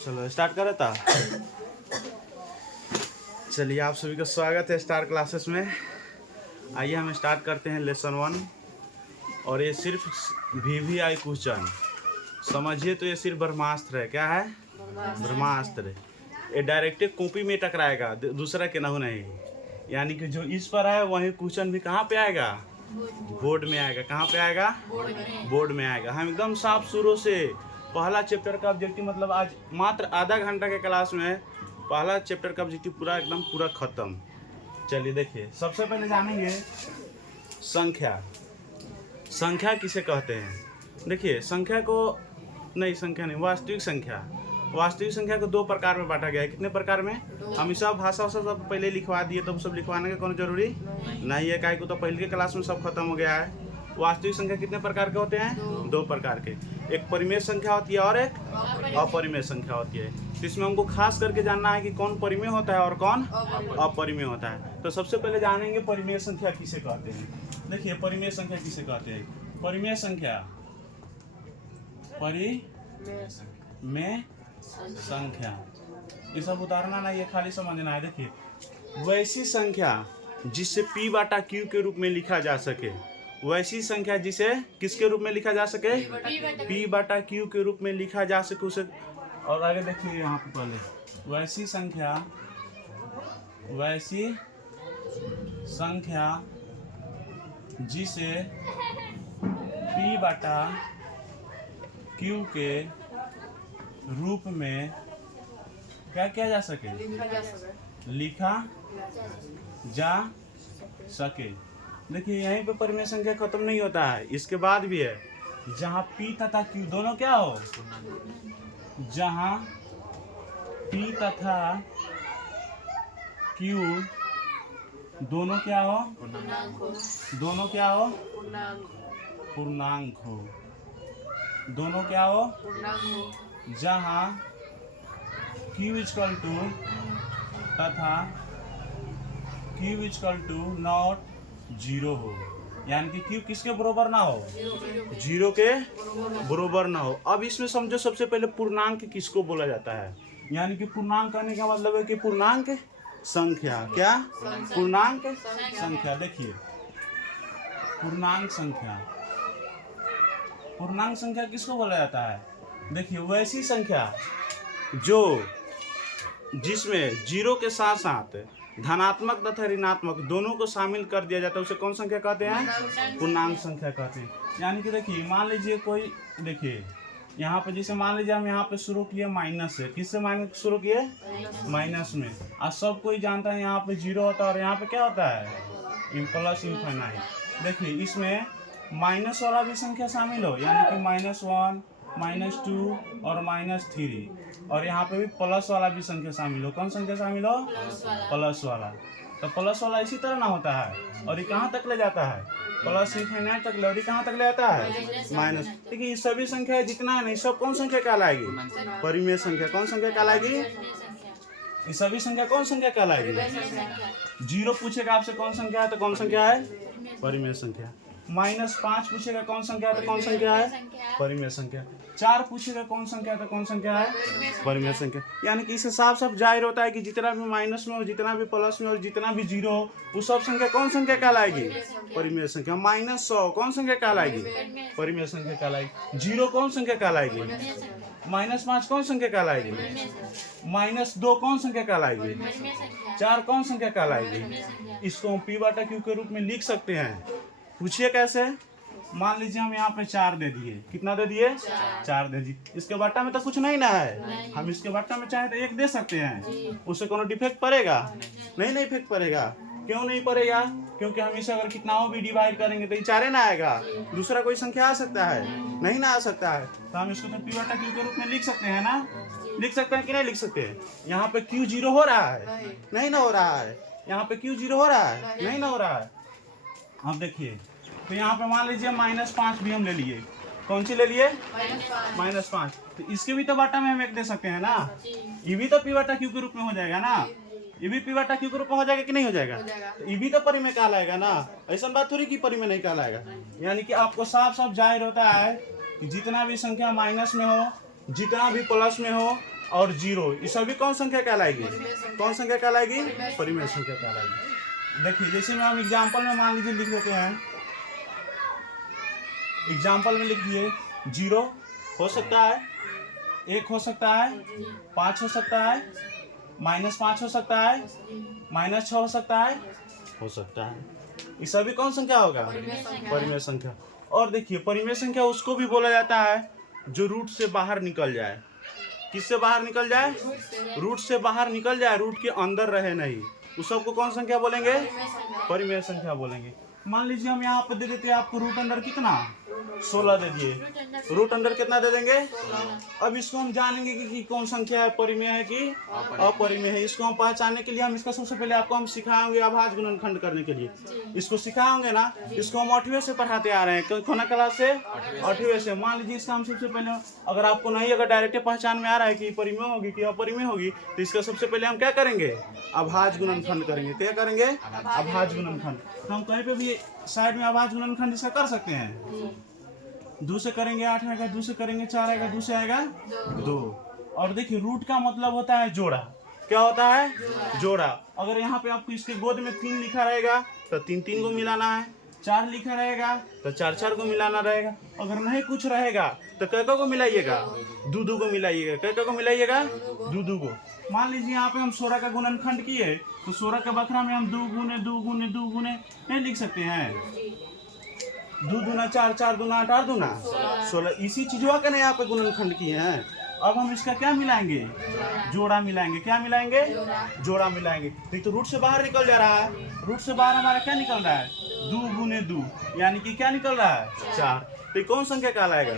चलो स्टार्ट करें था। चलिए आप सभी का स्वागत है स्टार क्लासेस में। आइए हम स्टार्ट करते हैं लेसन 1। और ये सिर्फ VVI क्वेश्चन समझिए तो ये सिर्फ ब्रह्मास्त्र है। क्या है? ब्रह्मास्त्र। ये डायरेक्ट कॉपी में टकराएगा, दूसरा के ना नहीं। यानी कि जो इस पर है वही क्वेश्चन भी कहाँ पे आएगा? बोर्ड में आएगा। कहाँ पे आएगा? बोर्ड में आएगा। हम एकदम साफ शुरू से पहला चैप्टर का ऑब्जेक्टिव, मतलब आज मात्र आधा घंटा के क्लास में पहला चैप्टर का ऑब्जेक्टिव पूरा खत्म। चलिए देखिए, सबसे पहले जानेंगे संख्या। संख्या किसे कहते हैं? देखिए संख्या को वास्तविक संख्या। वास्तविक संख्या को दो प्रकार में बांटा गया है। कितने प्रकार में? हम सब भाषा सब पहले लिखवा दिए, तो सब लिखवाने का कोई जरूरी नहीं है। काहे को तो पहले के क्लास में सब खत्म हो गया है। वास्तविक संख्या कितने प्रकार के होते हैं? दो प्रकार के। एक परिमेय संख्या होती है और एक अपरिमेय संख्या होती है। तो इसमें हमको खास करके जानना है कि कौन परिमेय होता है और कौन अपरिमेय होता है। तो सबसे पहले जानेंगे परिमेय संख्या किसे कहते हैं। देखिए परिमेय संख्या किसे कहते हैं? परिमेय संख्या ये सब उतारना नहीं है, खाली समझना है। देखिए वैसी संख्या जिसे P/Q के रूप में लिखा जा सके, वैसी संख्या जिसे किसके रूप में लिखा जा सके? P/Q के रूप में लिखा जा सके उसे। और आगे देखिए यहाँ पे पहले वैसी संख्या जिसे P/Q के रूप में क्या किया जा सके? लिखा जा सके। देखिए यहीं पे परिमेय संख्या खत्म नहीं होता है, इसके बाद भी है। जहाँ P तथा Q दोनों क्या हो? जहाँ P तथा Q दोनों क्या हो? दोनों क्या हो? पूर्णांक हो। दोनों क्या हो? जहाँ Q तथा Q नॉट 0 हो। यानी कि Q किसके बराबर ना हो? 0 के बराबर ना हो। अब इसमें समझो सबसे पहले पूर्णांक किसको बोला जाता है। यानी कि पूर्णांक कहने का मतलब है कि पूर्णांक संख्या। क्या? पूर्णांक संख्या। देखिए पूर्णांक संख्या किसको बोला जाता है? देखिए वैसी संख्या जिसमें 0 के साथ साथ धनात्मक तथा ऋणात्मक दोनों को शामिल कर दिया जाता है, उसे कौन संख्या कहते हैं? पूर्णांक संख्या कहते हैं। यानी कि देखिए मान लीजिए कोई, देखिए यहाँ पे जैसे मान लीजिए हम यहाँ पे शुरू किए माइनस से। किससे माइनस शुरू किए? माइनस में। और सब कोई जानता है यहाँ पे 0 होता है और यहाँ पे क्या होता है? Plus infinite. देखिए इसमें माइनस वाला भी संख्या शामिल हो, यानी कि -1, -2 और -3। और यहाँ पे भी प्लस वाला भी संख्या शामिल हो। कौन संख्या शामिल हो? प्लस वाला। तो प्लस वाला इसी तरह ना होता है। और ये कहाँ तक ले जाता है? प्लस इनफाइनाइट तक। और ये कहाँ तक ले जाता है? माइनस। देखिए ये सभी संख्या जितना है नहीं, सब कौन संख्या कहलाएगी? परिमेय संख्या। कौन संख्या कहलाएगी? ये सभी संख्या कौन संख्या कहलाएगी? 0 पूछेगा आपसे कौन संख्या है, तो कौन संख्या है? परिमेय संख्या। -5 पूछेगा कौन संख्या है, तो कौन संख्या है? परिमेय संख्या। 4 पूछेगा कौन संख्या है, तो कौन संख्या है? परिमेय संख्या। यानी कि इससे साफ साफ जाहिर होता है कि जितना भी माइनस में हो, जितना भी प्लस में हो, जितना भी 0 हो, वो सब संख्या कौन संख्या कहलाएगी? परिमेय संख्या। -100 कौन संख्या कहलाएगी? परिमेय संख्या कहलाएगी। 0 कौन संख्या कहलाएगी? -5 कौन संख्या कहलाएगी? -2 कौन संख्या कहलाएगी? 4 कौन संख्या कहलाएगी? इसको हम P/Q के रूप में लिख सकते हैं। पूछिए कैसे? मान लीजिए हम यहाँ पे 4 दे दिए। कितना दे दिए? 4 दे दिए। इसके बट्टा में तो कुछ नहीं ना है। हम इसके बट्टा में चाहे तो 1 दे सकते हैं। उससे कोनो डिफेक्ट पड़ेगा? नहीं इफेक्ट पड़ेगा। क्यों नहीं पड़ेगा? क्योंकि हम इसे अगर कितना हो भी डिवाइड करेंगे तो ये 4 ना आएगा। दूसरा कोई संख्या आ सकता है? नहीं ना आ सकता है। तो हम इसको तो P/Q के रूप में लिख सकते हैं ना? लिख सकते हैं कि नहीं लिख सकते हैं? यहाँ पे Q 0 हो रहा है? नहीं ना हो रहा है। यहाँ पे Q 0 हो रहा है? नहीं ना हो रहा है। अब देखिए तो यहाँ पे मान लीजिए -5 भी हम ले लिए। कौन सी ले लिए? -5। तो इसके भी तो बाटा में हम 1 दे सकते हैं ना? ये भी तो P/Q के रूप में हो जाएगा ना? ये भी P/Q के रूप में हो जाएगा कि नहीं हो जाएगा? तो ये भी तो परिमेय कहलाएगा ना? ऐसा बात थोड़ी कि परिमेय नहीं कहलाएगा। यानी कि आपको साफ साफ जाहिर होता है कि जितना भी संख्या माइनस में हो, जितना भी प्लस में हो, और 0, ये सभी कौन संख्या कहलाएगी? कौन संख्या कहलाएगी? परिमेय संख्या कहलाएगी। देखिए जैसे में हम एग्जाम्पल में मान लीजिए लिख देते हैं, एग्जाम्पल में लिख दिए 0 हो सकता है, 1 हो सकता है, 5 हो सकता है, -5 हो सकता है, -6 हो सकता है। ये सभी कौन संख्या होगा? परिमेय संख्या। और देखिए परिमेय संख्या उसको भी बोला जाता है जो रूट से बाहर निकल जाए। किससे बाहर निकल जाए? रूट से बाहर निकल जाए, रूट के अंदर रहे नहीं, उस सबको कौन संख्या बोलेंगे? परिमेय संख्या बोलेंगे। मान लीजिए हम यहाँ पे दे देते हैं आपको रूट अंडर कितना? 16 दे दिए। रूट अंडर कितना दे देंगे? अब इसको हम जानेंगे कि कौन संख्या है, परिमेय है कि अपरिमेय है। इसको हम पहचानने के लिए हम इसका सबसे पहले आपको हम सिखाएंगे अभाज्य गुणनखंड करने के लिए। इसको सिखाएंगे ना, इसको हम 8वीं से पढ़ाते आ रहे हैं। कौन क्लास से? 8वीं से। मान लीजिए इसका हम सबसे पहले, अगर आपको नहीं अगर डायरेक्ट पहचान में आ रहा है कि परिमेय होगी कि अपरिमेय होगी, तो इसका सबसे पहले हम क्या करेंगे? अभाज्य गुणनखंड करेंगे। क्या करेंगे? अभाज्य गुणनखंड। तो हम कहीं पे भी साइड में अभाज्य गुणनखंड इसका कर सकते हैं। 2 से करेंगे 8 आएगा, 2 से करेंगे 4 आएगा, 2 से आएगा 2। और देखिए रूट का मतलब होता है जोड़ा। क्या होता है? जोड़ा। अगर यहाँ पे आपको इसके गोद में 3 लिखा रहेगा तो 3 को मिलाना है, 4 लिखा रहेगा तो 4 को मिलाना रहेगा। अगर नहीं कुछ रहेगा तो कै को मिलाइएगा? 2 को मिलाइएगा। कै को मिलाइएगा? 2 को। मान लीजिए यहाँ पे हम 16 का गुणनखंड किए तो 16 के बखरा में हम 2 गुने 2 गुने 2 गुने नहीं लिख सकते हैं? 2 दूना 4, 4 दूना 8, 8 दूना 16। इसी चीजों का ना यहाँ पे गुणनखंड किए हैं। अब हम इसका क्या मिलाएंगे? जोड़ा मिलाएंगे। क्या मिलाएंगे? जोड़ा मिलाएंगे। तो रूट से बाहर निकल जा रहा है। रूट से बाहर हमारा क्या निकल रहा है? 2 गुने 2, यानी कि क्या निकल रहा है? 4। तो कौन संख्या कहलाएगा?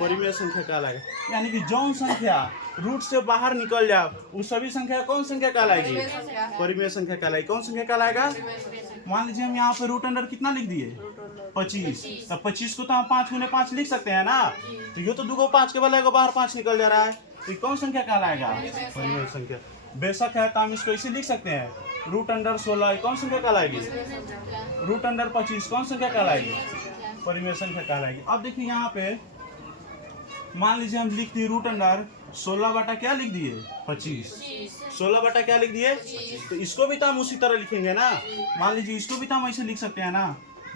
परिमेय संख्या कहलाएगा। यानी कि जौन संख्या रूट से बाहर निकल जाए वो सभी संख्या कौन संख्या कहलाएगी? परिमेय संख्या कहलाएगी। कौन संख्या कहलाएगा? मान लीजिए हम यहाँ पे रूट अंडर कितना लिख दिए? 25। तो 25 को तो हम 5 गुने 5 लिख सकते हैं ना। तो ये तो 2 को 5 के बजाय बाहर 5 निकल जा रहा है, तो कौन संख्या कहलाएगा? परिमेय संख्या। बेशक है तो हम इसको इसे लिख सकते हैं रूट अंडर 16 कौन संख्या कहलाएगी? रूट अंडर 25 कौन संख्या कहलाएगी? परिमेय संख्या कहलाएगी। अब देखिए यहाँ पे मान लीजिए हम लिख दिए रूट अंडर 16 बटा क्या लिख दिए? 25। 16 बटा क्या लिख दिए? तो इसको भी तो हम उसी तरह लिखेंगे ना। मान लीजिए इसको भी तो हम ऐसे लिख सकते हैं ना,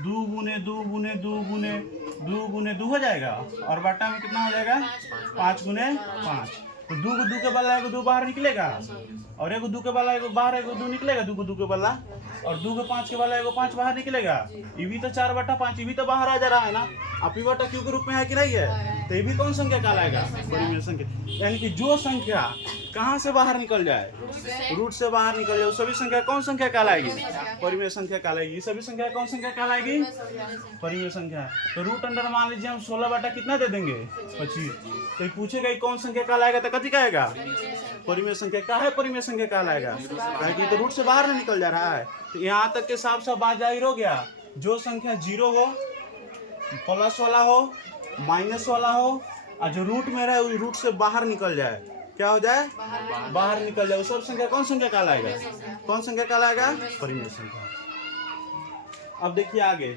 2 गुने 2 गुने 2 गुने 2 गुने 2 हो जाएगा, और बटा में कितना हो जाएगा? 5 गुने 5। तो 2 को 2 के बल्ला 2 बाहर निकलेगा, और 1 2 के बल्ला बाहर 2 निकलेगा, 2 को 2 के बल्ला, और 2 को 5 के बल्ला 5 बाहर निकलेगा। ये भी तो 4 बटा 5, ये भी तो बाहर आ जा रहा है ना। आप ही बटा क्यू के रूप में है कि नहीं है? तो ये भी कौन संख्या कहलाएगा? परिमेय संख्या। यानी कि जो संख्या कहाँ से बाहर निकल जाए? रूट से बाहर निकल जाए, सभी संख्या कौन संख्या कहलाएगी? परिमेय संख्या कहलाएगी। सभी संख्या कौन संख्या कहलाएगी? परिमेय संख्या। तो रूट अंडर मान लीजिए हम 16 बटा कितना दे देंगे? 25। तो पूछेगा कौन संख्या कहलाएगा, तो कथी कहेगा? परिमेय संख्या। क्या है परिमेय संख्या कहलाएगा? क्योंकि तो रूट से बाहर नहीं निकल जा रहा है। तो यहाँ तक के साफ साफ बात जाहिर हो गया, जो संख्या 0 हो, प्लस वाला हो, माइनस वाला हो, और जो रूट में रहे रूट से बाहर निकल जाए, क्या हो जाए? बाहर निकल जाए, सब संख्या कौन संख्या कहलाएगा? कौन संख्या कहलाएगा? परिमेय संख्या। अब देखिए आगे,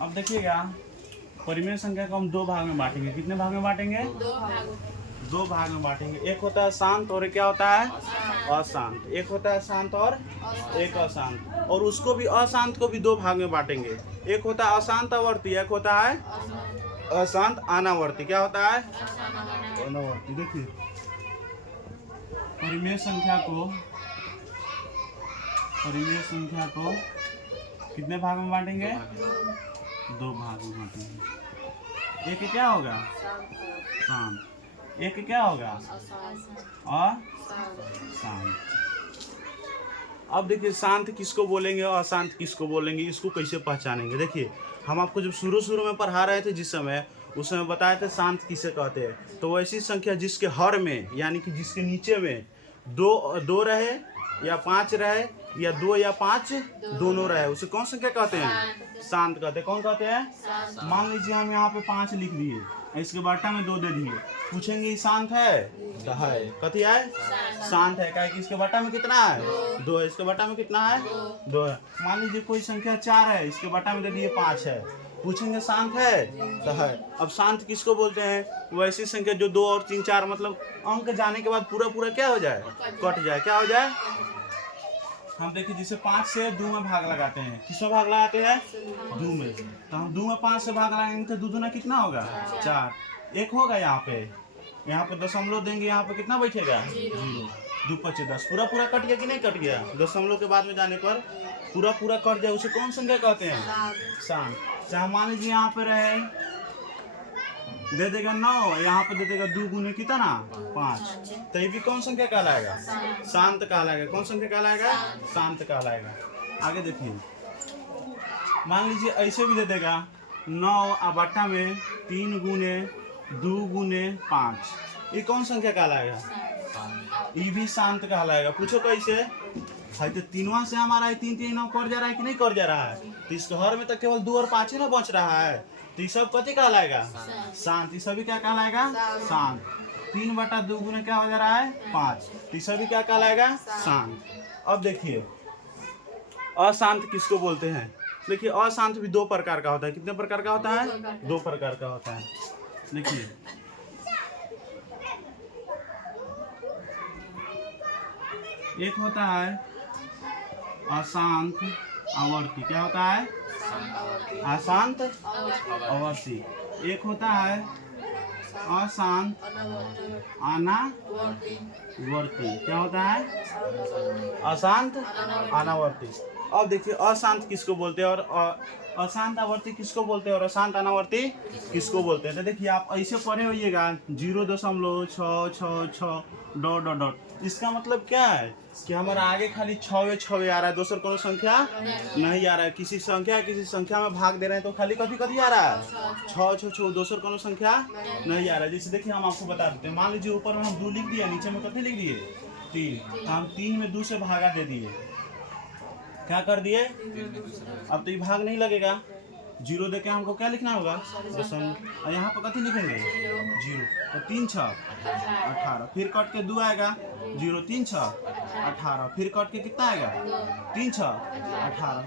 अब देखिएगा परिमेय संख्या को हम 2 भाग में बांटेंगे। कितने भाग में बांटेंगे? 2 भाग में बांटेंगे। एक होता है शांत और एक क्या होता है? अशांत। एक होता है शांत और एक अशांत। और उसको भी अशांत को भी 2 भाग में बांटेंगे। एक होता है अशांत आवर्ती, एक होता है अशांत अनावर्ती। क्या होता है? अनावर्ती। देखिए परिमेय संख्या को कितने भाग में बांटेंगे? 2 भाग में बांटेंगे। एक क्या होगा? शांत। एक क्या होगा? अशांत। अब देखिए शांत किसको बोलेंगे और अशांत किसको बोलेंगे, इसको कैसे पहचानेंगे? देखिए हम आपको जब शुरू में पढ़ा रहे थे जिस समय, उस समय बताए थे शांत किसे कहते हैं। तो वैसी संख्या जिसके हर में, यानी कि जिसके नीचे में दो रहे या 5 रहे या 2 या 5 दोनों रहे, उसे कौन संख्या कहते हैं? शांत कहते हैं। कौन कहते हैं? मान लीजिए हम यहाँ पे 5 लिख दिए, इसके बट्टा में 2 दे दिए, पूछेंगे शांत है? तो है। कथी है? शांत है। क्या कि इसके बट्टा में कितना है? 2 है। इसके बट्टा में कितना है? 2 है। मान लीजिए कोई संख्या 4 है, इसके बट्टा में दे दिए 5 है, पूछेंगे शांत है? तो है। अब शांत किसको बोलते हैं? वैसी संख्या जो 2 और 3 4 मतलब अंक जाने के बाद पूरा पूरा क्या हो जाए? कट जाए। क्या हो जाए? हम देखिए जिसे 5 से 2 में भाग लगाते हैं, किसमें भाग लगाते हैं? 2 में। तो हम 2 में 5 से भाग लगाएंगे तो 2 दूना कितना होगा? 4। एक होगा यहाँ पे दशमलव देंगे, यहाँ पे कितना बैठेगा? 0। 2 5 10 पूरा पूरा कट गया कि नहीं कट गया? दशमलव के बाद में जाने पर पूरा पूरा कट जाए, उसे कौन संख्या कहते हैं? शांत। चाहे मान लीजिए यहाँ पे रहे, दे देगा 9, यहाँ पे दे देगा 2 गुने कितना? 5, तो ये भी कौन संख्या कहलाएगा? शांत कहलाएगा। कौन संख्या कहलाएगा? शांत कहलाएगा। आगे देखिए, मान लीजिए ऐसे भी दे देगा 9 और बट्टा में 3 गुने 2 गुने 5, ये कौन संख्या कहलाएगा? ये भी शांत कहलाएगा। पूछो कैसे है? तो 3वां से हमारा 3 3 9 कट जा रहा है कि नहीं कट जा रहा है? तो इस घर में तो केवल 2 और 5 ही ना बच रहा है, तो ये सब कथी कहलाएगा? शांत। ये सभी क्या कहलाएगा? शांत। 3 बटा 2 गुने क्या हो जा रहा है? 5, तो ये सभी क्या कहलाएगा? शांत। अब देखिए अशांत किसको बोलते हैं? देखिए अशांत भी 2 प्रकार का होता है। कितने प्रकार का होता है? 2 प्रकार का होता है। देखिए एक होता है अशांत आवर्ती। क्या होता है? अशांत आवर्ती। एक होता है अशांत अनावर्ती। क्या होता है? अशांत अनावर्ती। अब देखिए अशांत किसको बोलते हैं और अशांत आवर्ती किसको बोलते हैं और अशांत अनावर्ती किसको बोलते हैं? तो देखिए आप ऐसे पढ़े होइएगा 0.666 ... इसका मतलब क्या है कि हमारा आगे खाली 6 आ रहा है, दूसर कोनो संख्या नहीं आ रहा है। किसी संख्या में भाग दे रहे हैं तो खाली कथी आ रहा है? 6 दूसर कोनो संख्या नहीं आ रहा है। जैसे देखिए हम आपको बता देते हैं, मान लीजिए ऊपर में हम 2 लिख दिए, नीचे में कथी लिख दिए? 3। हम 3 में 2 से भागा दे दिए। क्या कर दिए? अब तो ये भाग नहीं लगेगा, 0 देके हमको क्या लिखना होगा? दशमलव। और यहाँ पर कथी लिखेंगे? 0। तो 3 6 18, फिर कट के 2 आएगा, 0 3 6 18, फिर कट के कितना आएगा? 3 6 18।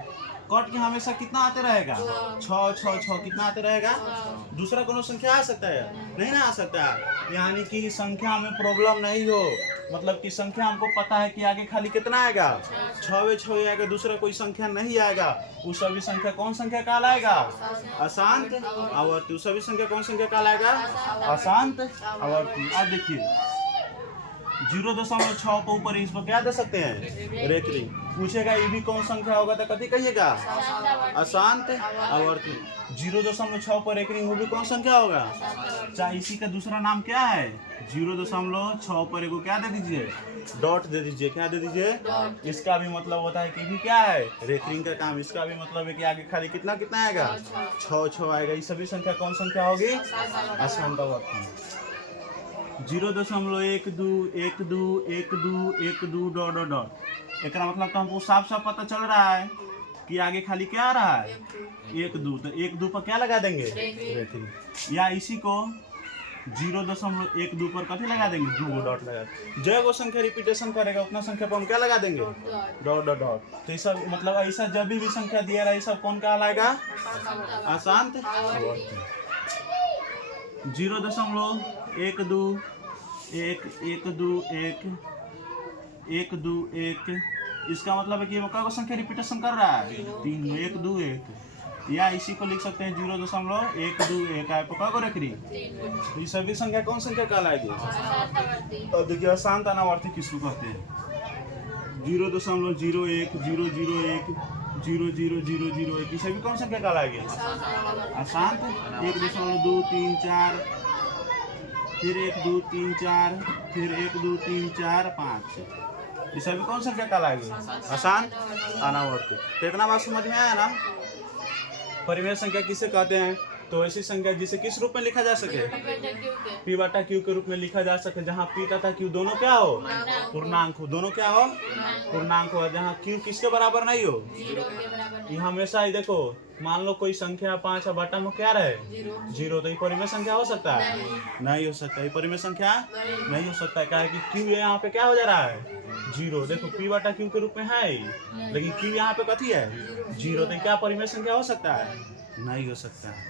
कट के हमेशा कितना आते रहेगा? 6 6 6 कितना आते रहेगा? दूसरा कोनो संख्या आ सकता है? नहीं ना आ सकता। यानी कि संख्या में प्रॉब्लम नहीं हो, मतलब कि संख्या हमको पता है कि आगे खाली कितना आएगा? 6 आएगा, दूसरा कोई संख्या नहीं आएगा। वो सभी संख्या कौन संख्या कहलाएगा? अशांत आवर्ती। सभी संख्या कौन संख्या कहलाएगा? अशांत आवर्ती। अब देखिए 0.6 को ऊपर इस पर क्या दे सकते हैं? रेखरी। पूछेगा ये भी कौन संख्या होगा तो कथी कहिएगा? अशांत आवर्ती। 0.6 पर रेखरी वो भी कौन संख्या होगा? चाहे इसी का दूसरा नाम क्या है? 0.6 पर एगो क्या दे दीजिए? डॉट दे दीजिए। क्या दे दीजिए? इसका भी मतलब होता है कि भी क्या है? रेखरिंग का काम। इसका भी मतलब है कि आगे खाली कितना कितना आएगा? 6 आएगा। ये सभी संख्या कौन संख्या होगी? अशांत आवर्ती। 0.121212 ... एक मतलब तो हमको साफ साफ पता चल रहा है कि आगे खाली क्या आ रहा है? 1 2। तो 1 2 पर क्या लगा देंगे? रेखरी। या इसी को 0.12 पर कथी लगा देंगे? 2 डॉट लगा। जो वो संख्या रिपीटेशन करेगा उतना संख्या पर हम क्या लगा देंगे? Dot dot dot. तो ये सब मतलब ऐसा जब भी संख्या दिया रहा है सब कौन कहलाएगा? अशांत आवर्ती। 0.12 1 2 1 2 1 इसका मतलब है कि वो क्या संख्या रिपीटेशन कर रहा है? 3 1 2 1। या इसी को लिख सकते हैं 0.121 है को रेखरी। ये सभी संख्या कौन संख्या कहलाएगी? और देखिए अशांत अनावर्ती किसको कहते हैं? 0.01 001 00001 ये सभी कौन संख्या कहलाएगी? अशांत। 1.2 3 4, फिर 1 2 3 4, फिर 1 2 3 4 5 ये सभी कौन संख्या कहलाएगी? अशांत अनावर्ती। तो इतना बात समझ में आया ना? परिमेय संख्या किसे कहते हैं? तो ऐसी संख्या जिसे किस रूप में लिखा जा सके, पी बटा क्यू के रूप में लिखा जा सके, जहाँ पी तथा क्यू दोनों क्या हो, पूर्णांक हो, दोनों क्या हो, पूर्णांक हो, जहाँ क्यू किसके बराबर नहीं हो, ये हमेशा ही देखो, मान लो कोई संख्या 5 और बटा में क्या रहे, 0, तो ये परिमेय संख्या हो सकता है, नहीं हो सकता, ये परिमेय संख्या नहीं हो सकता है। क्या है कि क्यू यहाँ पे क्या हो जा रहा है, 0, देखो पी बटा क्यू के रूप में है, लेकिन क्यू यहाँ पे कथी है, 0, तो क्या परिमेय संख्या हो सकता है, नहीं हो सकता है।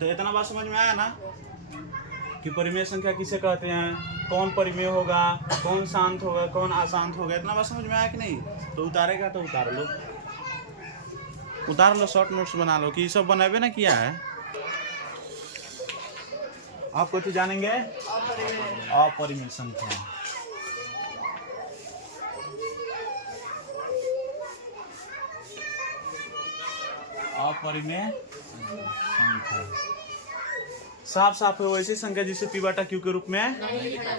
तो इतना बात समझ में आया ना कि परिमेय संख्या किसे कहते हैं, कौन परिमेय होगा, कौन शांत होगा, कौन अशांत होगा, इतना बात समझ में आया कि नहीं। तो उतारेगा तो उतार लो, उतार लो, शॉर्ट नोट्स बना लो कि ये सब बनाबे ना किया है। आप कुछ जानेंगे, अपरिमेय संख्या, अपरिमेय संख्या साफ साफ है वैसी संख्या जिसे पी बटा क्यू के रूप में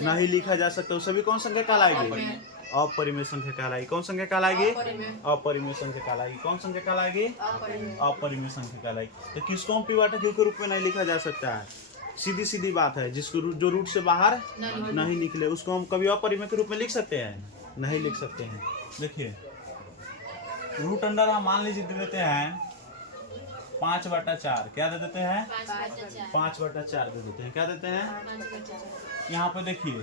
नहीं लिखा जा सकता, उसे भी कौन संख्या कहलाएगी, अपरिमेय संख्या कहलाएगी। कौन संख्या कहलाएगी, अपरिमेय संख्या कहलाएगी। कौन संख्या कहलाएगी, अपरिमेय संख्या कहलाएगी। तो किसको हम पी बटा क्यू के रूप में नहीं लिखा जा सकता है, सीधी सीधी बात है, जिसको जो रूट से बाहर नहीं निकले उसको हम कभी अपरिमेय के रूप में लिख सकते हैं, नहीं लिख सकते हैं। देखिए रूट अंडर हम मान लीजिए दे देते हैं 5/4, क्या दे देते हैं, 5/4 दे देते हैं, क्या देते हैं। यहाँ पे देखिए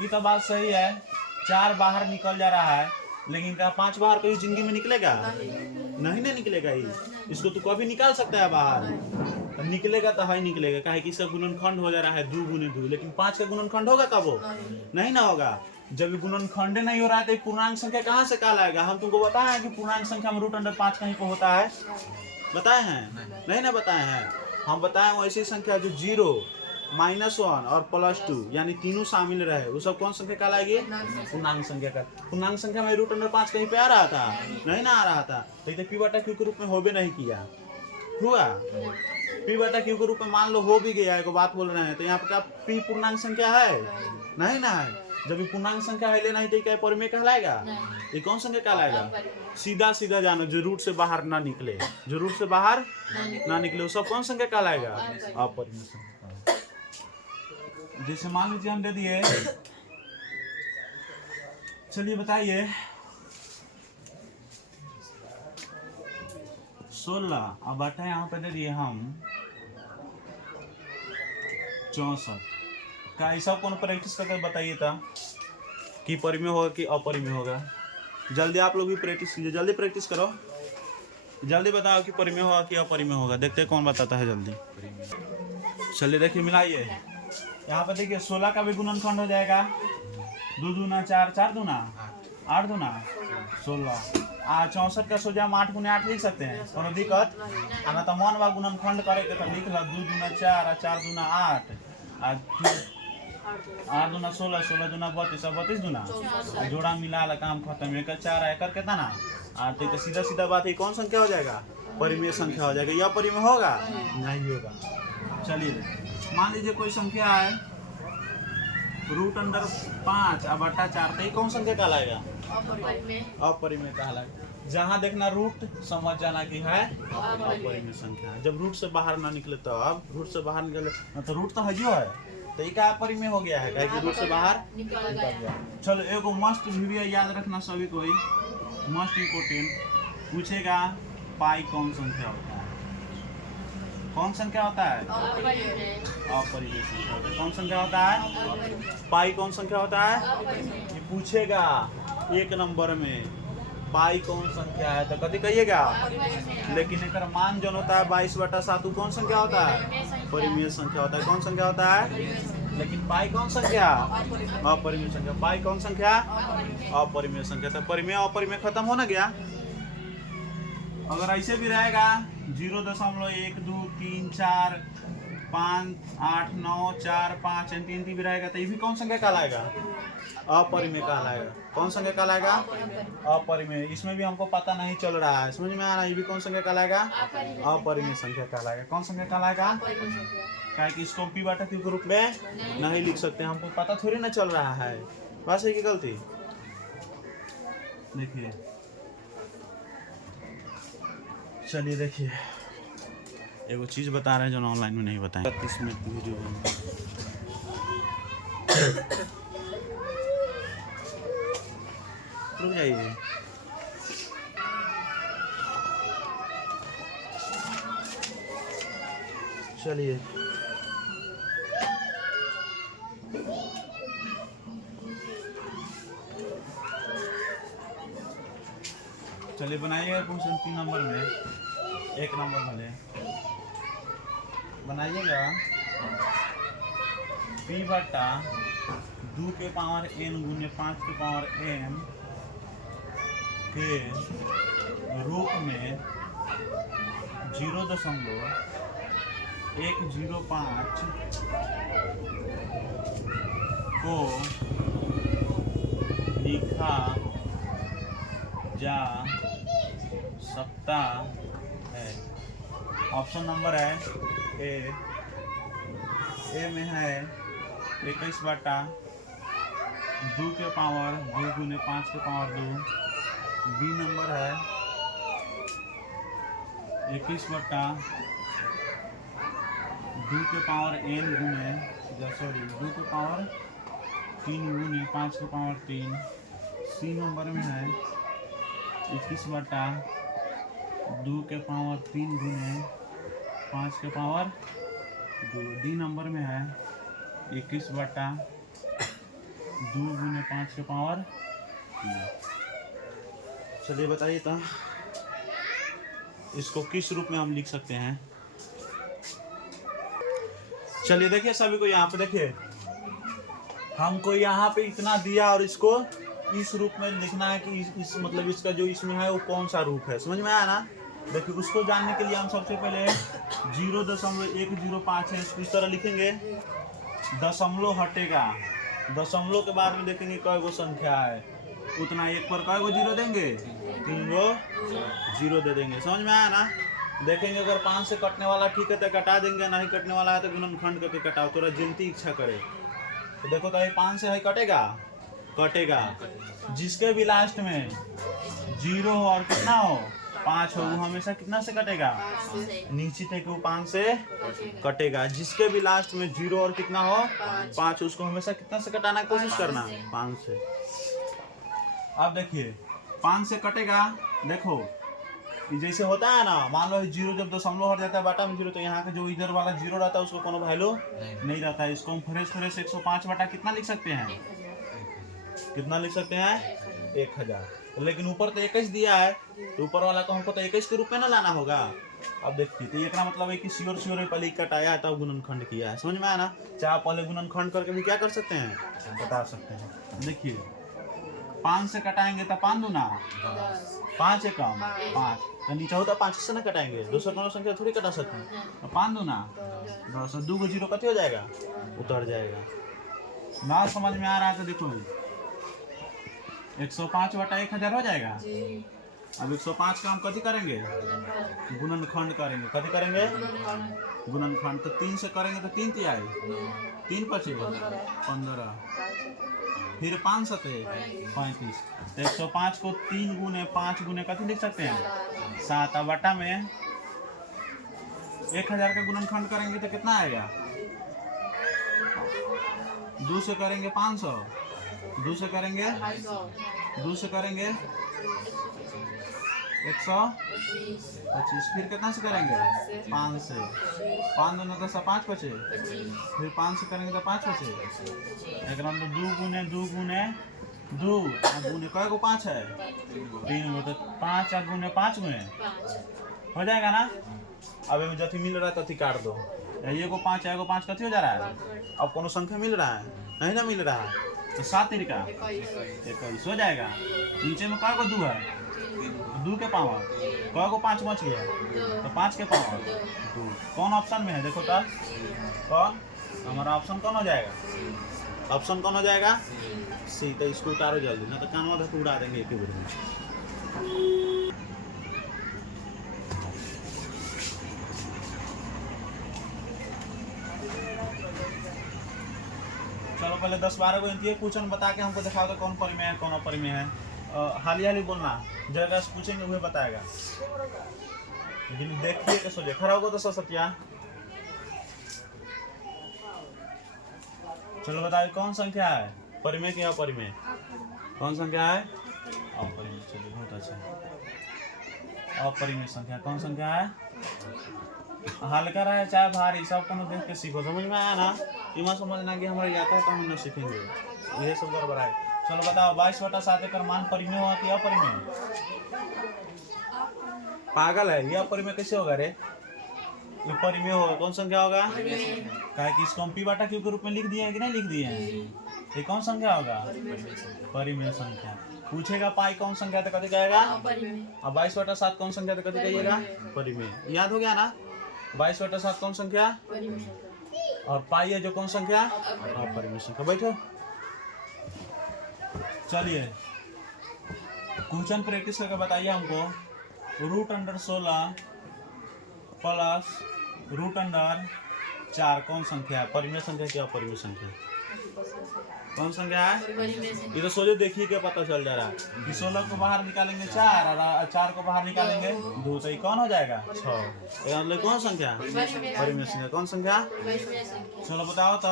ये तो बात सही है, 4 बाहर निकल जा रहा है, लेकिन क्या 5 बाहर कभी जिंदगी में निकलेगा, नहीं ना निकलेगा। ये इसको तो कभी निकाल सकता है बाहर, निकलेगा तो है निकलेगा, काहे कि इसका गुणनखंड हो जा रहा है 2 गुने 2, लेकिन 5 का गुणनखंड होगा कब, हो नहीं ना होगा। जब गुणनखंड नहीं हो रहा है तो पूर्णांक संख्या कहाँ से कहलाएगा। हम तुमको बताए हैं कि पूर्णांक संख्या में रूट अंडर 5 कहीं पे होता है, बताए हैं, नहीं ना बताए हैं। हम बताए वैसी संख्या जो 0, -1 और +2 यानी तीनों शामिल रहे, वो सब कौन संख्या कहलाएगी, पूर्णांक संख्या का। पूर्णांक संख्या में रूट अंडर 5 कहीं पे आ रहा था, नहीं ना आ रहा था, तो पी बटा क्यू के रूप में होबे नहीं किया, हुआ पी बटा क्यू के रूप में मान लो हो भी गया, एक बात बोल रहे हैं, तो यहाँ पे क्या पी पूर्णांक संख्या है, नहीं ना है। जब ये पूर्णांक संख्या है लेना ही तो क्या परिमेय कहलाएगा, ये कौन संख्या कहलाएगा। सीधा सीधा जानो, जो रूट से बाहर ना निकले, जो रूट से बाहर ना निकले वो सब कौन संख्या कहलाएगा, अपरिमेय संख्या। जैसे मान लीजिए हम दे दिए, चलिए बताइए 16 अब बटा यहाँ पे दे दिए हम 64। का ये सब कौन प्रैक्टिस करके बताइए था कि परिमेय होगा कि अपरिमेय होगा। जल्दी आप लोग भी प्रैक्टिस कीजिए, जल्दी प्रैक्टिस करो, जल्दी बताओ कि परिमेय होगा कि अपरिमेय होगा। देखते हैं कौन बताता है जल्दी। चलिए देखिए मिलाइए, यहाँ पे देखिए 16 का भी गुणनखंड हो जाएगा, 2 दूना 4, 4 दूना 8 दूना 16, 64 का सोजा हम 8 गुने 8 लिख सकते हैं, कोनो दिक्कत आना। तो मन बा गुणनखंड करे के तो लिख लो 2 दूना 4 और 4 दूना 8 8 दूना 16, 16 दूना 32 और 32 दूना जोड़ा मिला ला काम खत्म। एक 4 एकड़ कितना ना 8, तो सीधा सीधा बात है कौन संख्या हो जाएगा, परिमेय संख्या हो जाएगा। यह परिमेय होगा, नहीं होगा। चलिए मान लीजिए कोई संख्या है रूट अंडर 5 और बटा 4, तो ये कौन संख्या कहलाएगा, अपरिमेय कहलाएगा। जहाँ देखना रूट समझ जाना कि है अपरिमेय संख्या। जब रूट से बाहर ना निकले तो, अब रूट से बाहर निकले तो रूट तो हजियो है, तो ये क्या अपरिमेय हो गया है, क्या कि रूट से बाहर निकल गया। चलो एगो मस्त वीडियो याद रखना सभी कोई, मस्ट इम्पोर्टेंट पूछेगा, पाई कौन संख्या होता है, कौन संख्या होता है, अपरिमेय संख्या होता है। कौन संख्या होता है, पाई कौन संख्या होता है, ये पूछेगा 1 नंबर में पाई कौन संख्या है, तो कभी कहिएगा। लेकिन एक मान जो होता है 22/7 कौन संख्या होता है, परिमेय संख्या होता है। कौन संख्या होता है, लेकिन पाई कौन संख्या, अपरिमेय संख्या। पाई कौन संख्या, अपरिमेय संख्या। तो परिमेय अपरिमेय खत्म हो ना गया। अगर ऐसे भी रहेगा 0.1 2 3 4 5 8 9 4 5 3 भी रहेगा, तो ये भी कौन संख्या कहलाएगा, अपरिमेय कहलाएगा। कौन संख्या कहलाएगा, अपरिमेय। इसमें भी हमको पता नहीं चल रहा है, समझ में आ रहा है, ये भी कौन संख्या कहलाएगा, अपरिमेय संख्या कहलाएगा। कौन संख्या कहलाएगा, क्या कि इसको पी बटा क्यू के रूप में नहीं लिख सकते, हमको पता थोड़ी ना चल रहा है, बस है कि गलती। देखिए चलिए देखिए एगो चीज़ बता रहे हैं जो ऑनलाइन में नहीं बताएं। 30 मिनट की वीडियो बन रुक जाइए। चलिए चलिए बनाइएगा क्वेश्चन 3 नंबर में 1 नंबर वाले बनाइएगा। p बटा 2 के पावर n गुने 5 के पावर n के रूप में 0.105 को लिखा जा सकता है। ऑप्शन नंबर है ए में है 21 बटा 2 के पावर 2 गुने 5 के पावर 2। बी नंबर है 21 बटा 2 के पावर n गुने 2 के पावर 3 गुने 5 के पावर 3। सी नंबर में है 21 बटा 2 के पावर 3 गुने 5 के पावर 2। डी नंबर में है 21 बटा 2 गुने 5 के पावर 3। चलिए बताइए तो इसको किस रूप में हम लिख सकते हैं। चलिए देखिए सभी को यहाँ पे देखिए, हमको यहाँ पे इतना दिया और इसको इस रूप में लिखना है कि इस मतलब इसका जो इसमें है वो कौन सा रूप है। समझ में आया ना। देखिए उसको जानने के लिए हम सबसे पहले 0.105 है इसको इस तरह लिखेंगे। दशमलव हटेगा, दशमलव के बाद में देखेंगे कई गो संख्या है, उतना एक पर कई गो जीरो देंगे, 3 गो जीरो दे देंगे। समझ में आया ना। देखेंगे अगर 5 से कटने वाला ठीक है तो कटा देंगे, नहीं कटने वाला है तो गुणनखंड करके कटाओ, थोड़ा जल्दी इच्छा करे। तो देखो तो ये 5 से है कटेगा, कटेगा। जिसके भी लास्ट में 0 हो और कितना हो 5 हो वो हमेशा कितना से कटेगा, निश्चित है कि वो 5 से कटेगा। जिसके भी लास्ट में 0 और कितना हो 5 उसको हमेशा कितना से कटाना की कोशिश करना, 5 से। अब देखिए 5 से कटेगा। देखो जैसे होता है ना, मान लो 0 जब दशमलव हट जाता है बाटा में 0 तो यहाँ का जो इधर वाला 0 रहता है उसको कोनो वैल्यू नहीं रहता है। इसको हम फ्रेश 105 बटा कितना लिख सकते हैं, कितना लिख सकते हैं 1000। लेकिन ऊपर तो 21 दिया है तो ऊपर वाला को हमको तो 21 के रूप में ना लाना होगा। अब देखिए तो ये मतलब है कि श्योर पहले कटाया है तब गुणनखंड किया है। समझ में आया ना। चाहे पहले गुणनखंड करके भी क्या कर सकते हैं, बता सकते हैं। देखिए 5 से कटाएंगे तो 5 दूना 5 है कम 5 तो नीचे होता 5 से ना कटाएंगे, दूसरा कोनो संख्या थोड़ी कटा सकते हैं। तो 5 दूना 10, 2 को 0 कते हो जाएगा, उतर जाएगा। ना समझ में आ रहा है तो देखो 105 बटा 1000 हो जाएगा। अब 105 का हम कथी करेंगे, गुणनखंड करेंगे। कथी करेंगे, गुणनखंड। तो 3 से करेंगे तो 3 तिहाई 3 पचे 15, फिर 5 सते 35। तो 105 को 3 गुने 5 गुने कथी लिख सकते हैं 7। बटा में 1000 का गुणनखंड करेंगे तो कितना आएगा, 2 से करेंगे 500, 2 से करेंगे 125, फिर कितना से करेंगे 5 से, 5 दूना 10 5 बचे, फिर 5 से करेंगे तो 5 बचे। एक नंबर 2 गुने 2 गुने 2 गुने कई गो 5 है 3 गो, तो 5 गुने 5 गुने हो जाएगा ना। अब में जति मिल रहा है तथी काट दो। एगो 5 एगो 5 कथी हो जा रहा है, अब कोनो संख्या मिल रहा है नहीं ना मिल रहा है तो 7 तिरिका 21 हो जाएगा। नीचे में कई गो 2 है, 2 के पावर कई गो 5 बच गया तो 5 के पावर 2। कौन ऑप्शन में है देखो तो, कौन हमारा ऑप्शन कौन हो जाएगा, ऑप्शन कौन हो जाएगा सी। तो इसको उतारो जल्दी ना तो कानवा धक उड़ा देंगे एक ही बार में। चलो पहले 10-12 को इंतजाम क्वेश्चन बता के हमको दिखाओ तो कौन परी में है कौन परी में है। हाली बोलना, जगह से पूछेंगे वही बताएगा। लेकिन देखिए के सोचिए, खड़ा होगा तो सत्या। चलो बताइए कौन संख्या है, परिमेय की अपरिमेय? कौन संख्या है? अपरिमेय। चलिए बहुत अच्छा। अपरिमेय संख्या कौन संख्या है? हल्का रहे चाहे भारी, सब को देख के सीखो। समझ में आया ना? इमा समझना कि हमारे आता है तो हम न सीखेंगे, ये सब गड़बड़ है। चलो बताओ 22/7 का मान परिमेय होगा कि अपरिमेय? पागल है, ये अपरिमेय कैसे होगा रे? ये परिमेय होगा। कौन संख्या होगा? क्या कि इसको हम p/q के रूप में लिख दिए हैं कि नहीं लिख दिए हैं? ये कौन संख्या होगा? परिमेय संख्या। पूछेगा पाई कौन संख्या तो कभी कहेगा अब 22/7 कौन संख्या तो कभी कहिएगा परिमेय। याद हो गया ना? 22/7 कौन संख्या? और पाई है जो कौन संख्या? अपरिमेय संख्या। बैठो। चलिए क्वेश्चन प्रैक्टिस करके बताइए हमको। √16 प्लस √4 कौन संख्या है? परिमेय संख्या क्या अपरिमेय संख्या? कौन संख्या है? ये तो सोचो देखिए क्या पता चल जा रहा है कि 16 को बाहर निकालेंगे 4 और 4 को बाहर निकालेंगे 2, तो ये कौन हो जाएगा? 6। मतलब कौन संख्या? परिमेय संख्या। कौन संख्या? चलो बताओ तो।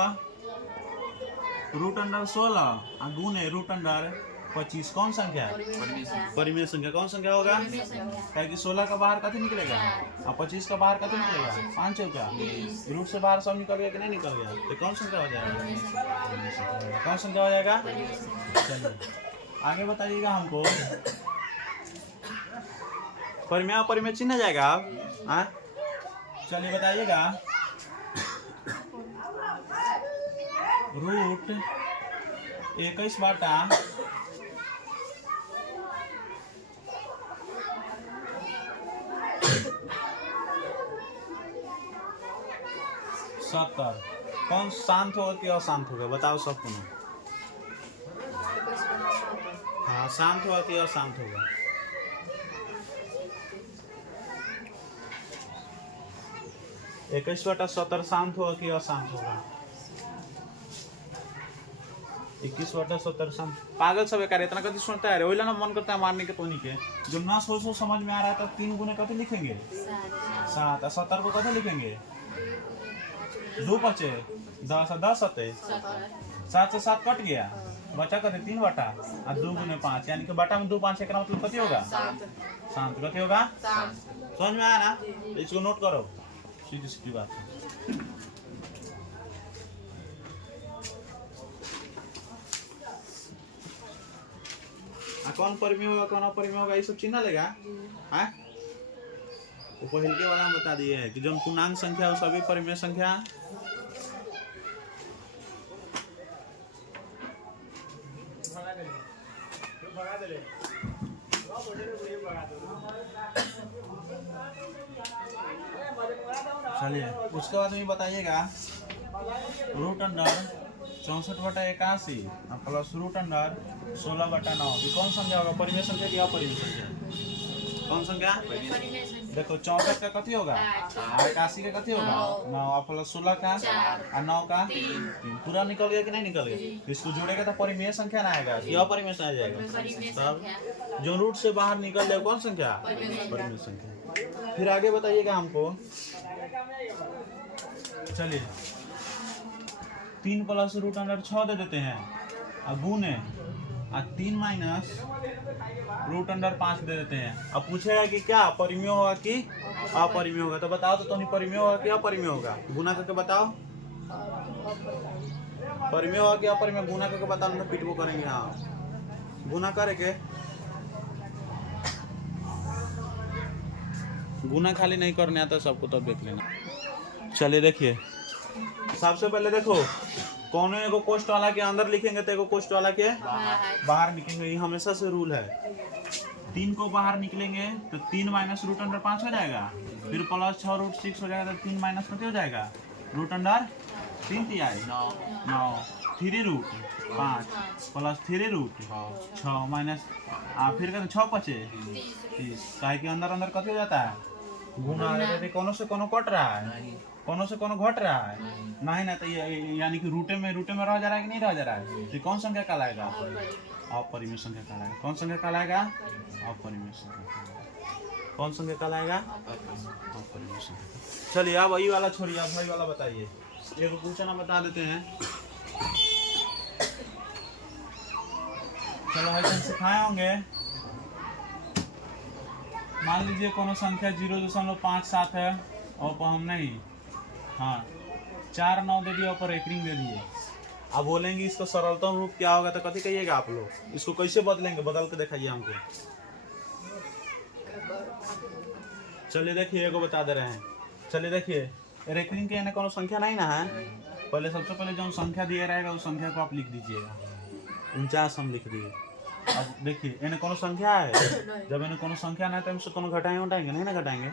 √16 गुने √25 कौन संख्या है? परिमेय संख्या। कौन संख्या होगा? क्या कि 16 का बाहर कथी निकलेगा और 25 का बाहर कथी निकलेगा? 5 चौका रूट से बाहर सब निकल गया कि नहीं निकल गया? तो कौन संख्या हो जाएगा? कौन संख्या हो जाएगा? चलिए आगे बताइएगा हमको। परिमेय अपरिमेय चिन्ह जाएगा आप। चलिए बताइएगा। √21/7 कौन शांत होगा कि अशांत होगा? बताओ सबको। हाँ शांत होगा कि अशांत होगा? 21/17 शांत होगा कि अशांत होगा? 21/17 शांत। पागल सब है, इतना कभी सुनता है वही ना मन करता है मारने के टोनी के। जो ना सोच समझ में आ रहा है तो 3 गुने कभी लिखेंगे 7 और 70 को कभी लिखेंगे 2 बचे 10 और 10 होते 7 से 7 कट गया, बचा कते 3 बटा और 2 गुने 5, यानी कि बटा में 2 5 का मतलब कति होगा? शांत। कति होगा? समझ में आया ना? इसको नोट करो, सीधी सीधी बात है। कौन परिमेय होगा कौन अपरिमेय होगा ये सब चिन्ह लेगा है? तो पहले के वाला हम बता दिए है कि जो पूर्णांक संख्या है सभी परिमेय संख्या। चलिए उसके बाद में बताइएगा √64/81 प्लस √16/9 ये कौन संख्या होगा? परिमेय संख्या की अपरिमेय संख्या? कौन संख्या? देखो 64 का कथी होगा? 81 का कथी होगा? 9 प्लस 16 का और 9 का 3। पूरा निकल गया कि नहीं निकल गया? इसको जोड़ेगा तो परिमेय संख्या ना आएगा कि अपरिमेय संख्या आ जाएगा? तब जो रूट से बाहर निकल जाए कौन संख्या? परिमेय संख्या। फिर आगे बताइएगा हमको। चलिए 3 प्लस √6 दे देते हैं और गुने और 3 माइनस √5 दे देते हैं। अब पूछेगा कि क्या परिमेय होगा कि अपरिमेय होगा? तो बताओ तो नहीं परिमेय होगा कि अपरिमेय होगा? गुना करके बताओ। परिमेय होगा कि अपरिमेय? गुना करके बताओ तो पिटबो करेंगे। हाँ गुना करेंगे, गुना खाली नहीं करने आता सबको, तब देख लेना। चलिए देखिए सबसे पहले देखो कौन एगो कोष्ठ वाला के अंदर लिखेंगे तो एगो कोष्ठ वाला के बाहर लिखेंगे। ये हमेशा से रूल है। 3 को बाहर निकलेंगे तो 3 माइनस √5 हो जाएगा, फिर प्लस 6√6 हो जाएगा तो 3 माइनस कितने हो जाएगा? √3 तिहाई 9 3√5 प्लस 3√6 माइनस फिर कहते 6 बचे 30। काहे कि अंदर अंदर कथी हो जाता है? गुना हो जाता है। कोनो से कोनो कट रहा है, कोनो से कोनो घट रहा है नहीं ना, तो यानी कि रूटे में रह जा रहा है कि नहीं रह जा रहा है? तो कौन संख्या कहलाएगा? अपरिमेय संख्या कहलाएगा। कौन संख्या कहलाएगा? अपरिमेय संख्या। कौन संख्या कहलाएगा? अपरिमेय संख्या। चलिए अब वही वाला छोड़िए, अब वही वाला बताइए। एक क्वेश्चन बता देते हैं। चलो हम सिखाए होंगे। मान लीजिए कोनो संख्या 0.57 है और हम नहीं, हाँ 4 9 दे दिए और एक रिंग दे दिए। अब बोलेंगे इसका सरलतम रूप क्या होगा, तो कथी कहिएगा आप लोग? इसको कैसे बदलेंगे, बदल के दिखाइए हमको। चलिए देखिए एगो बता दे रहे हैं। चलिए देखिए रेकरिंग के कोनो संख्या नहीं ना है। पहले सबसे पहले जो संख्या दिया रहेगा उस संख्या को आप लिख दीजिएगा। 49 हम लिख दिए। अब देखिए इन्हें कोनो संख्या है, जब इन्हें कोनो संख्या ना है तो हमसे कोनो घटाएंगे नहीं ना घटाएंगे,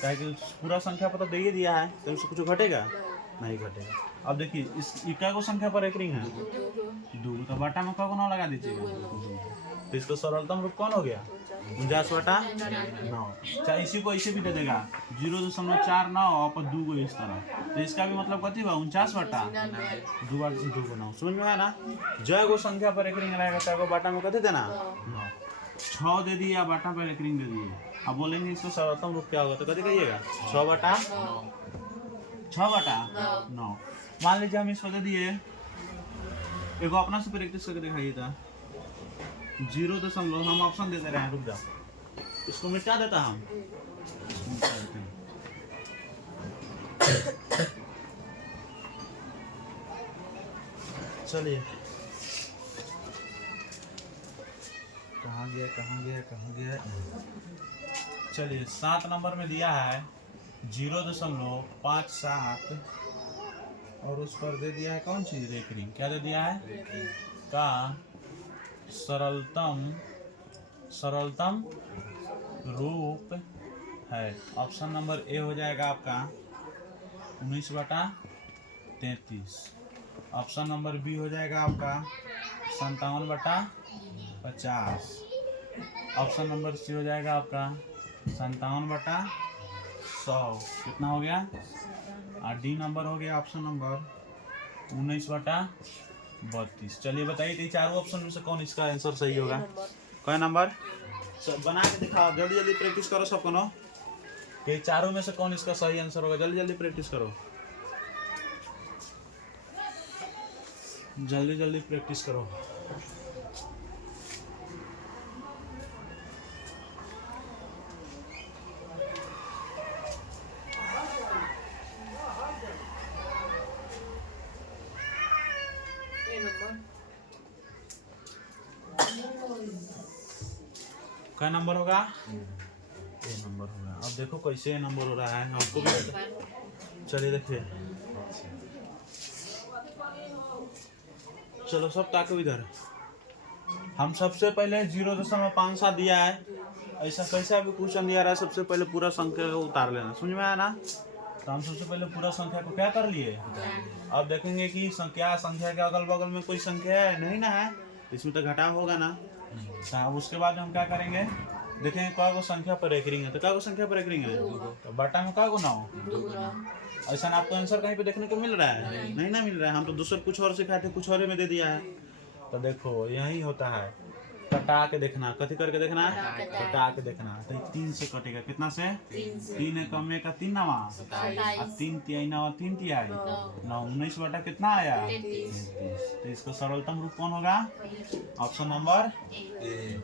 क्या कि पूरा संख्या पर तो दे ही दिया है, तो हमसे कुछ घटेगा नहीं घटेगा। अब देखिए इस इक्का को संख्या पर एक रिंग है 2, तो बटा में कौन लगा दीजिएगा, तो इसका सरलतम रूप कौन हो गया? 49/9। चाहे इसी को ऐसे भी दे देगा 0.49 और 2 को इस तरह, तो इसका भी मतलब कथी बा 49/2 समझ में आया ना? जय गो संख्या पर एक रिंग रहेगा तो बाटा में कथी देना 9। 6 दे दिया बाटा पर एक रिंग दे दिए। अब बोलेंगे इसका सरलतम रूप क्या होगा, तो कथी कहिएगा 6/9। मान लीजिए हम इसको दे दिए, एगो अपना से प्रैक्टिस करके दिखाइए था 0. हम ऑप्शन दे दे रहे हैं, रुक जाओ इसको मिटा देता हम। चलिए कहाँ गया। चलिए 7 नंबर में दिया है 0.57 और उस पर दे दिया है कौन चीज रेकरिंग, क्या दे दिया है का सरलतम रूप है। ऑप्शन नंबर ए हो जाएगा आपका 19/33। ऑप्शन नंबर बी हो जाएगा आपका 57/50। ऑप्शन नंबर सी हो जाएगा आपका 57/100। कितना हो गया? और डी नंबर हो गया ऑप्शन नंबर 19/32। चलिए बताइए तो चारों ऑप्शन में से कौन इसका आंसर सही होगा? कौन नंबर? सब बना के दिखाओ, जल्दी जल्दी प्रैक्टिस करो सबको ना, कि चारों में से कौन इसका सही आंसर होगा। जल्दी जल्दी प्रैक्टिस करो, जल्दी जल्दी प्रैक्टिस करो। क्या नंबर होगा? ए नंबर होगा। अब देखो कैसे ए नंबर हो रहा है आपको भी। चलिए देखिए, चलो सब ताको इधर। हम सबसे पहले 0.57 दिया है, ऐसा कैसा भी क्वेश्चन दिया रहा है सबसे पहले पूरा संख्या को उतार लेना, समझ में आया ना? तो हम सबसे पहले पूरा संख्या को क्या कर लिए। अब देखेंगे कि संख्या के अगल बगल में कोई संख्या है नहीं ना है, इसमें तो घटाव होगा ना। तो उसके बाद हम क्या करेंगे, देखेंगे क्या को संख्या पर एक रिंग है, तो क्या को संख्या पर एक रिंग है तो बटा में क्या को 9। ऐसा आपको आंसर कहीं पे देखने को मिल रहा है? नहीं ना मिल रहा है। हम तो दूसरा कुछ और सिखाए थे, कुछ और में दे दिया है। तो देखो यही होता है, कटा के देखना। कथी करके देखना? कटा के देखना। तो 3 से कटेगा, कितना से? 3 है कम में का 3 नवा और 3 तिहाई 9 3 तिहाई 9 19 बटा कितना आया 33। तो इसका सरलतम रूप कौन होगा? Option number A.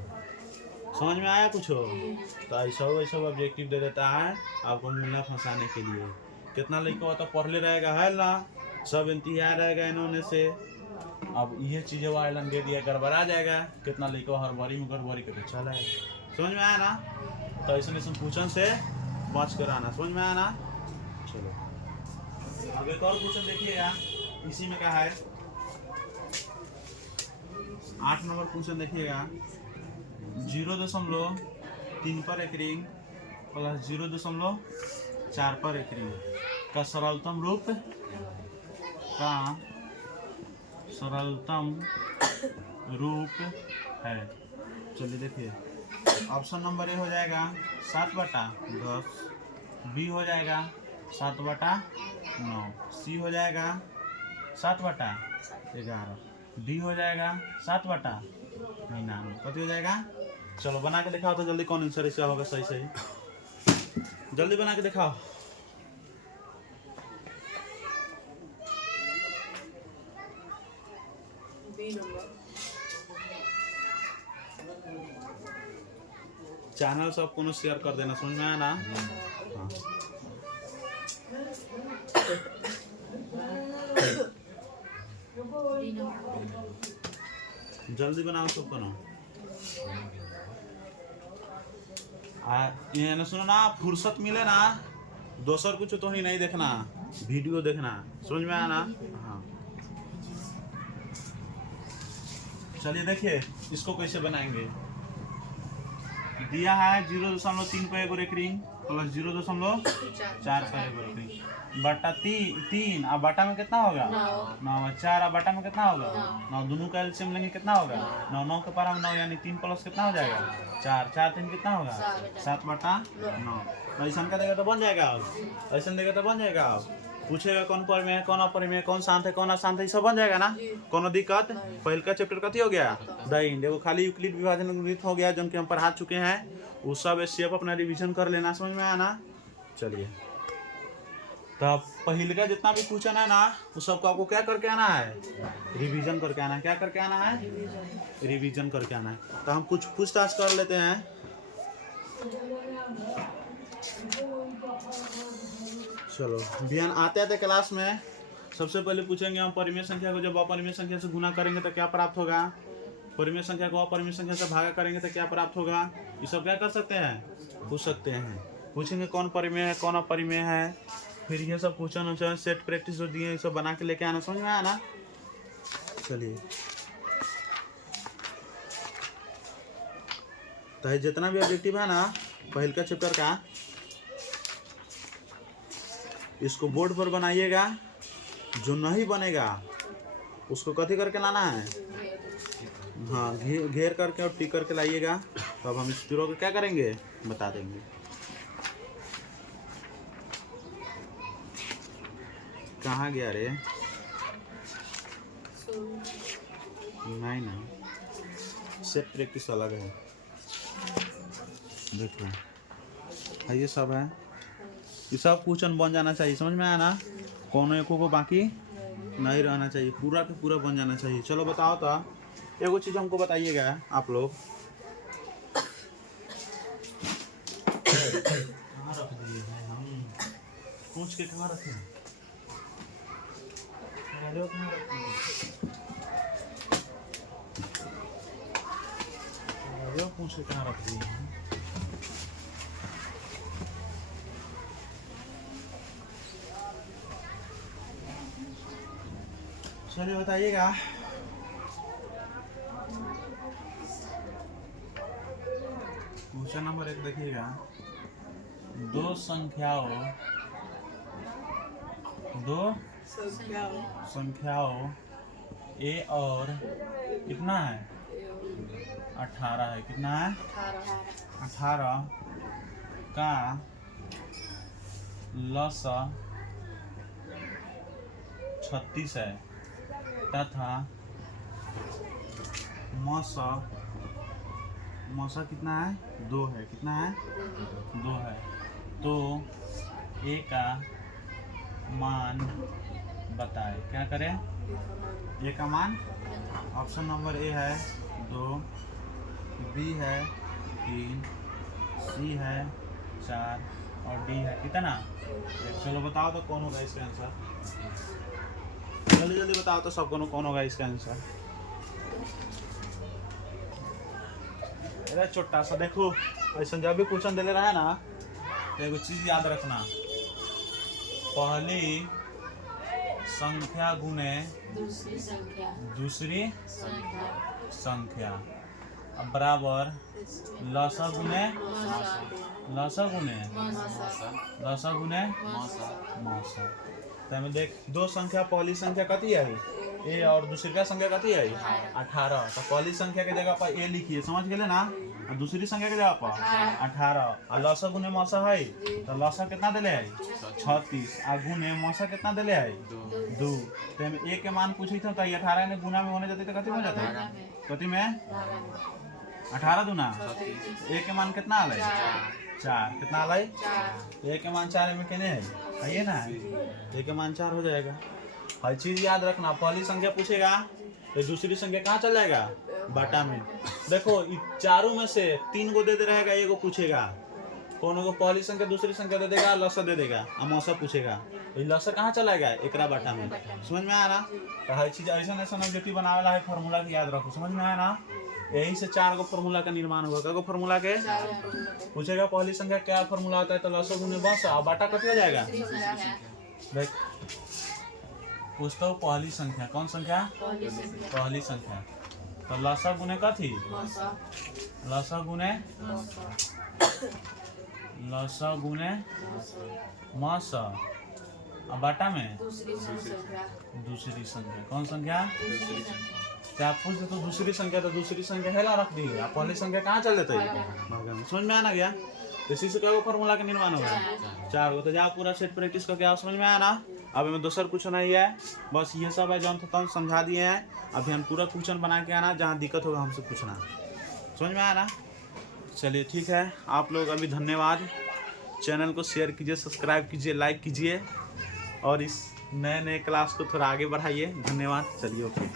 समझ में आया कुछ? तो ऐसा ऑब्जेक्टिव दे देता है आपको मुन्ना फंसाने के लिए। कितना लड़का तो पढ़ले रहेगा है ना, सब इंतजार रहेगा इन्होंने से। अब ये चीज़ें वायरल दे दिया, गड़बड़ा जाएगा। कितना लड़का हर बारी में गड़बड़ी करके चला है। समझ में आया ना? तो ऐसा क्वेश्चन से बच कर आना, समझ में आया ना? चलो अब एक और क्वेश्चन देखिएगा, इसी में क्या है 8 नंबर क्वेश्चन देखिएगा। 0.3 पर एक रिंग प्लस 0.4 पर एक रिंग का सरलतम रूप है। चलिए देखिए, ऑप्शन नंबर ए हो जाएगा 7/10, बी हो जाएगा 7/9, सी हो जाएगा 7/11, डी हो जाएगा 7/99। कति हो जाएगा? चलो बना के दिखाओ तो जल्दी, कौन आंसर इसका होगा सही सही। जल्दी बना के दिखाओ। चैनल सबको शेयर कर देना, समझ में आया ना? हाँ। जल्दी बनाओ सबको ना। ये ना सुनो ना, फुर्सत मिले ना दोसर कुछ तो ही नहीं देखना, वीडियो देखना, समझ में आया ना? हाँ चलिए देखिए इसको कैसे बनाएंगे। दिया है 0.3 पर एगो रेकरिंग प्लस 0.4 पर एगो रेकरिंग बटा 3 अब बटा में कितना होगा 9 4 अब बटा में कितना होगा 9 दोनों का एलसीएम लेंगे कितना होगा 9 9 के पारा में 9 यानी 3 प्लस कितना हो जाएगा 4 4 3 कितना होगा 7 बटा 9। ऐसा का देगा तो बन जाएगा, अब ऐसा देगा तो बन जाएगा। अब पूछेगा कौन पर में है कौन अपर में है कौन शांत है कौन अशांत है, सब बन जाएगा ना, कोनो दिक्कत। पहले का चैप्टर कथी हो गया दैनिक, देखो खाली यूक्लिड विभाजन हो गया जो कि हम पढ़ा चुके हैं, वो सब स्टेप अपना रिवीजन कर लेना, समझ में आया ना। चलिए तो पहले का जितना भी क्वेश्चन है ना वो सबको आपको क्या करके आना है, रिवीजन करके आना है। क्या करके आना है, रिवीजन करके आना है। तो हम कुछ पूछताछ कर लेते हैं। चलो बिहान आते आते क्लास में सबसे पहले पूछेंगे हम परिमेय संख्या को जब अपरिमेय संख्या से गुना करेंगे तो क्या प्राप्त होगा, परिमेय संख्या को अपरिमेय संख्या से भागा करेंगे तो क्या प्राप्त होगा, ये सब क्या कर सकते हैं, पूछ सकते हैं। पूछेंगे कौन परिमेय है कौन अपरिमेय है, फिर ये सब क्वेश्चन सेट प्रैक्टिस जो दिए ये सब बना के लेके आना, समझ में आया ना। चलिए तो जितना भी ऑब्जेक्टिव है ना पहले का चैप्टर का, इसको बोर्ड पर बनाइएगा, जो नहीं बनेगा उसको कथी करके लाना है, हाँ घेर करके और टिक करके लाइएगा। तो अब हम इस पूरा को क्या करेंगे बता देंगे। कहाँ गया रे, नहीं ना सेट प्रैक्टिस अलग है, देखो ये सब है, ये सब क्वेश्चन बन जाना चाहिए, समझ में आया ना। कोनो एको को बाकी नहीं रहना चाहिए, पूरा के पूरा बन जाना चाहिए। चलो बताओ तो एगो चीज हमको बताइएगा आप लोग, कहाँ रख दिए हैं हम, पूछ के कहाँ रखे हैं, पूछ के कहाँ रख दिए हैं। चलिए बताइएगा, क्वेश्चन नंबर 1 देखिएगा, दो संख्याओं ए और कितना है 18 है, कितना है 18 का लसा 36 है तथा मौसा कितना है 2 है, कितना है 2 है, तो ए का मान बताए। क्या करें, ए का मान, ऑप्शन नंबर ए है 2, बी है 3, सी है 4 और डी है कितना 1। चलो बताओ तो कौन होगा इसका आंसर, जल्दी जल्दी बताओ तो सबको कौन होगा इसका आंसर। अरे छोटा सा देखो, ऐसा जब भी क्वेश्चन दे रहा है ना तो एगो चीज याद रखना, पहली संख्या गुने दूसरी संख्या अब बराबर लसा गुने मौसा। तो हमें देख दो संख्या, पहली संख्या कथी है ए और दूसरी का संख्या कथी है 18। तो पहली संख्या के जगह पर ए लिखिए, समझ गए ना, और दूसरी संख्या के जगह पर 18 और लसा गुने मौसा है, तो लसा कितना दिले है 36 और गुने मौसा कितना दिले है 2। तो हम ए के मान पूछी थे तो 18 ने गुना में होने जाती तो कथी हो जाता है, कथी में 18 दूना ए के मान कितना आले 4 कितना लाई 1 के मान 4 में कहने है ना 1 के मान 4 हो जाएगा। हर चीज याद रखना, पहली संख्या पूछेगा तो दूसरी संख्या कहाँ चल जाएगा बाटा में। देखो चारों में से 3 को दे रहेगा, एगो पूछेगा कौन को पहली संख्या दूसरी संख्या दे देगा, लसा दे देगा, अमौसा पूछेगा तो लसा कहाँ चलाएगा एकरा बाटा में। समझ में आया ना। तो हर चीज ऐसा ऐसा ऑब्जेक्टिव बनावेला है, फार्मूला की याद रखो। समझ में आया ना। यही से 4 गो फार्मूला का निर्माण होगा। क्या फार्मूला के पूछेगा पहली संख्या क्या फार्मूला होता है तो लसा गुने बस और बाटा कट हो जाएगा। देख पूछता हूँ पहली संख्या कौन संख्या पहली संख्या तो लसा गुने कथी लसा गुने मस और बाटा में दूसरी संख्या कौन संख्या क्या पूछ दे तो दूसरी संख्या हेला रख दी, पहली संख्या कहाँ चल जाते है। समझ में आना गया। इसी से क्या फॉर्मूला का निर्माण होगा 4 गो। तो जाओ पूरा सेट प्रैक्टिस करके आओ। समझ में आया ना। अब हमें दूसरा कुछ नहीं है, बस ये सब है जो हम समझा दिए हैं। अभी हम पूरा क्वेश्चन बना के आना, जहाँ दिक्कत होगा हमसे पूछना। समझ में आया ना। चलिए ठीक है, आप लोग अभी धन्यवाद। चैनल को शेयर कीजिए, सब्सक्राइब कीजिए, लाइक कीजिए और इस नए क्लास को थोड़ा आगे बढ़ाइए। धन्यवाद। चलिए ओके।